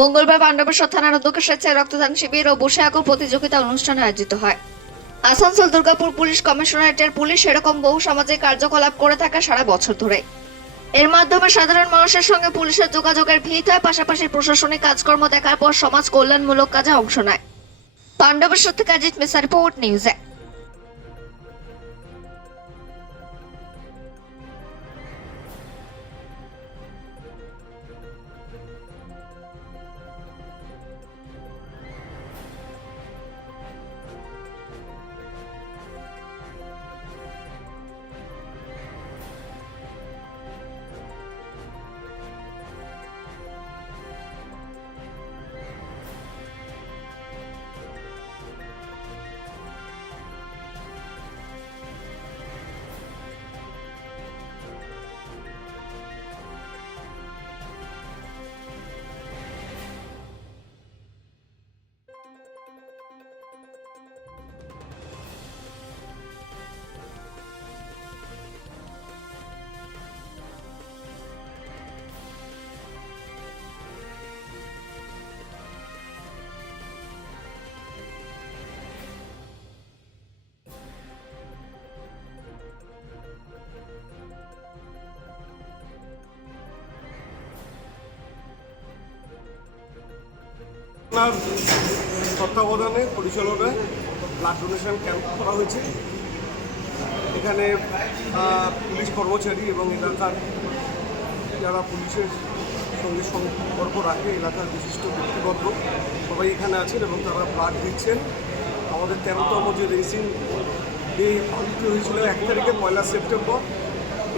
মঙ্গলবার পাণ্ডবেশ্বর থানার উদ্যোগে স্বেচ্ছায় রক্তদান শিবির ও বসে আঁকো প্রতিযোগিতা অনুষ্ঠান আয়োজিত হয়। আসানসোল দুর্গাপুর পুলিশ কমিশনারেটের পুলিশ এরকম বহু সামাজিক কার্যকলাপ করে থাকে সারা বছর ধরে। এর মাধ্যমে সাধারণ মানুষের সঙ্গে পুলিশের যোগাযোগের ভিত হয়, পাশাপাশি প্রশাসনিক কাজকর্ম দেখার পর সমাজ কল্যাণমূলক কাজে অংশ নেয়। পাণ্ডবেশ্বর থেকে অজিত মিসা রিপোর্ট, নিউজে আপনার তত্ত্বাবধানে পরিচালনায় ব্লাড ডোনেশন ক্যাম্প করা হয়েছে। এখানে পুলিশ কর্মচারী এবং এলাকার যারা পুলিশের সঙ্গে সম্পর্ক রাখে, এলাকার বিশিষ্ট ব্যক্তিবর্গ সবাই এখানে আছেন এবং তারা ব্লাড দিচ্ছেন। আমাদের তেরোতম যে রেসিং ডে পালিত হয়েছিল এক তারিখে, পয়লা September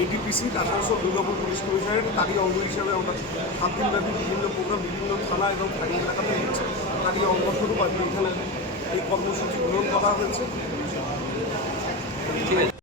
ADPC Asansol Durgapur police কমিশনের তারই অঙ্গ হিসাবে আমরা সাত দিনব্যাপী বিভিন্ন প্রোগ্রাম, বিভিন্ন থানা এবং স্থানীয় এলাকাতে হচ্ছে। তারই অঙ্গস্বরূপ আজকে এখানে এই কর্মসূচি গ্রহণ করা হয়েছে।